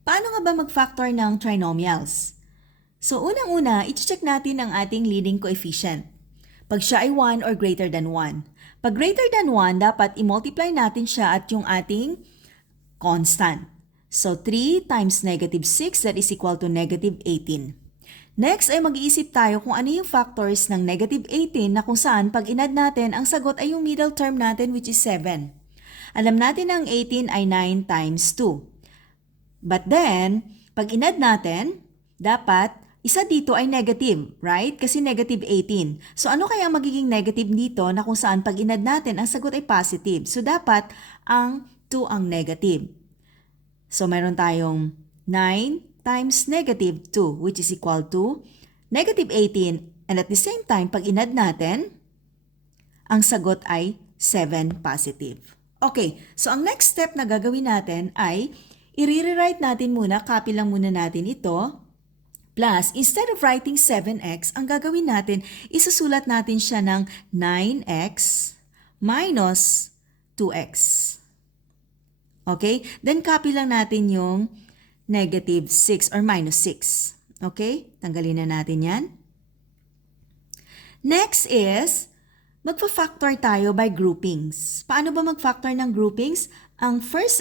Paano nga ba mag-factor ng trinomials? So unang-una, i-check natin ang ating leading coefficient. Pag siya ay 1 or greater than 1. Pag greater than 1, dapat i-multiply natin siya at yung ating constant. So 3 times negative 6, that is equal to negative 18. Next ay mag-iisip tayo kung ano yung factors ng negative 18 na kung saan pag inad natin, ang sagot ay yung middle term natin which is 7. Alam natin na ang 18 ay 9 times 2. But then, pag inad natin, dapat isa dito ay negative, right? Kasi negative 18. So ano kaya magiging negative dito na kung saan pag inad natin, ang sagot ay positive. So dapat ang 2 ang negative. So mayroon tayong 9 times negative 2 which is equal to negative 18. And at the same time, pag inad natin, ang sagot ay 7 positive. Okay, so ang next step na gagawin natin ay i-rewrite natin muna, copy lang muna natin ito. Plus, instead of writing 7x, ang gagawin natin, isusulat natin siya ng 9x minus 2x. Okay? Then copy lang natin yung negative 6 or minus 6. Okay? Tanggalin na natin yan. Next is, magpa-factor tayo by groupings. Paano ba mag-factor ng groupings? Ang first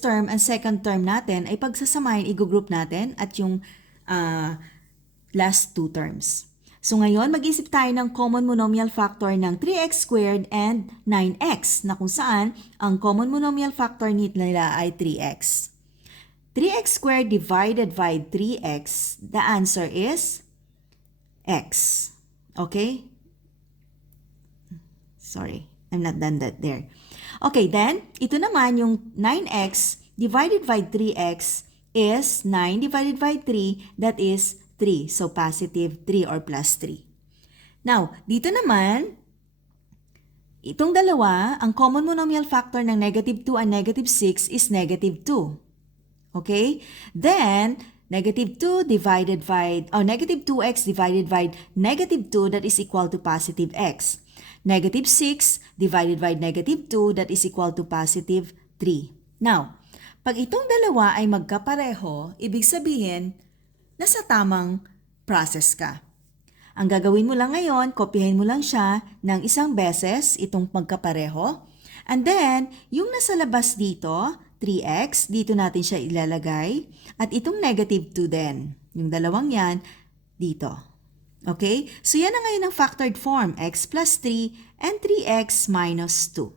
term and second term natin ay pagsasamahin, i-group natin at yung last two terms. So ngayon, mag-isip tayo ng common monomial factor ng 3x squared and 9x na kung saan ang common monomial factor nila ay 3x. 3x squared divided by 3x, the answer is x. Okay? Sorry, I'm not done that there. Okay, then, ito naman yung 9x divided by 3x is 9 divided by 3, that is 3. So, positive 3 or plus 3. Now, dito naman, itong dalawa, ang common monomial factor ng negative 2 and negative 6 is negative 2. Okay? Then, negative 2x divided by negative 2, that is equal to positive x. Negative 6 divided by negative 2, that is equal to positive 3. Now, pag itong dalawa ay magkapareho, ibig sabihin, nasa tamang process ka. Ang gagawin mo lang ngayon, kopyahin mo lang siya ng isang beses, itong magkapareho. And then, yung nasa labas dito, 3x, dito natin siya ilalagay. At itong negative 2 din. Yung dalawang yan, dito. Okay? So yan na ngayon ang factored form, x plus 3 and 3x minus 2.